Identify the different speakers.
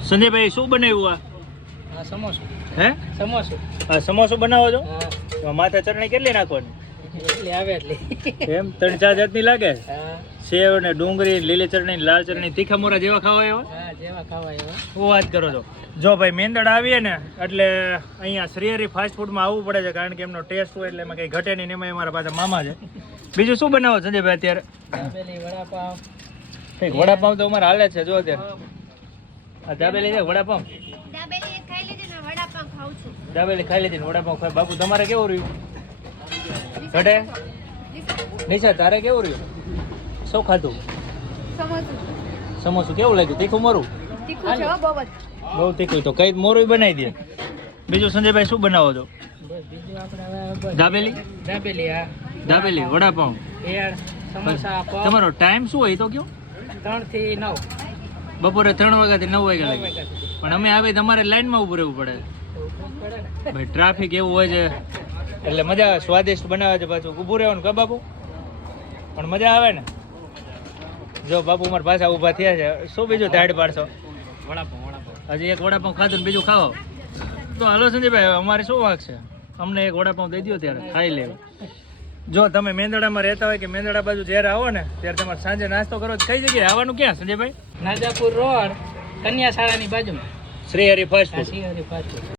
Speaker 1: સંજયભાઈ શું બનાવ્યું
Speaker 2: હા સમોસું.
Speaker 1: હે
Speaker 2: સમોસું.
Speaker 1: સમોસું બનાવો છો?
Speaker 2: હા
Speaker 1: માથે ચટણી કેટલી નાખવાની?
Speaker 2: એટલી આવે એટલી.
Speaker 1: એમ 3-4 જાતની લાગે?
Speaker 2: હા
Speaker 1: સેવ ને ડુંગળી, લીલી ચટણી, લાલ ચટણી, તીખા મોરા જેવા ખાવા એવા?
Speaker 2: હા જેવા ખાવા એવા.
Speaker 1: શું વાત કરો છો? જો ભાઈ મેંદડ આવીએ ને એટલે અહીંયા શ્રીહરી ફાસ્ટ ફૂડમાં આવવું પડે છે, કારણ કે એમનો ટેસ્ટ હોય એટલે એમાં કંઈ ઘટે નહીં. એમાં અમારા પાછા મામા છે. બીજું શું બનાવો સંજયભાઈ અત્યારે?
Speaker 2: દાબેલી વડાપાવ.
Speaker 1: કંઈક વડાપાવ તો અમારે હાલે છે. જો અત્યારે આ દાબેલી છે, વડાપાવ.
Speaker 3: દાબેલી ખાઈ લીધી ને વડાપાવ ખાઉં છું.
Speaker 1: દાબેલી ખાઈ લીધી ને વડાપાવ ખાય. બાપુ તમારે કેવું રહ્યું? ઘટે? નિશા તારે કેવું રહ્યું? શું ખાધું?
Speaker 3: સમોસું
Speaker 1: સમોસું કેવું લાગ્યું? તીખું મોરું?
Speaker 3: તીખું છે હો, બહુ જ.
Speaker 1: બહુ તીખું તો કઈ મોરું બનાવી દે. બીજું સંજયભાઈ શું બનાવો છો?
Speaker 2: બસ બીજું આપણે હવે
Speaker 1: દાબેલી?
Speaker 2: દાબેલી હા
Speaker 1: દાબેલી, વડાપાવ.
Speaker 2: ભેળ સમોસા પાવ.
Speaker 1: તમારો ટાઈમ શું હોય તો કયો?
Speaker 2: 3 થી 9
Speaker 1: બપોરે 3 વાગ્યાથી 9 વાગ્યા લાગે.
Speaker 2: વાગ્યા સુધી.
Speaker 1: પણ અમે આવે તમારે લાઈનમાં ઉભું રહેવું પડે.
Speaker 2: તો પડે ને.
Speaker 1: ભાઈ ટ્રાફિક એવું હોય છે એટલે મજા આવે. સ્વાદિષ્ટ બનાવે છે પાછું ઊભું રહેવાનું કા બાપુ? પણ મજા આવે ને. જો બાપુ મારા પાછા ઊભા થયા છે. શું બીજું ધાડ પાડશો?
Speaker 2: વડાપાવ.
Speaker 1: હજી એક વડાપાવ ખાધું ને બીજું ખાવો તો હાલો સંજયભાઈ, અમારે શું વાંક છે? અમને એક વડાપાવ દઈ દો ત્યારે ખાઈ લેવું. જો તમે મેંદડામાં રહેતા હોય કે મેંદડા બાજુ જ્યારે આવો ને ત્યારે તમારે સાંજે નાસ્તો કરો કઈ જગ્યાએ આવવાનું? ક્યાં સંજયભાઈ?
Speaker 2: નાજાપુર રોડ કન્યા શાળાની બાજુમાં.
Speaker 1: શ્રીહરી ફાસ્ટ
Speaker 2: આ
Speaker 1: ફૂડ.
Speaker 2: Shrihari fast food.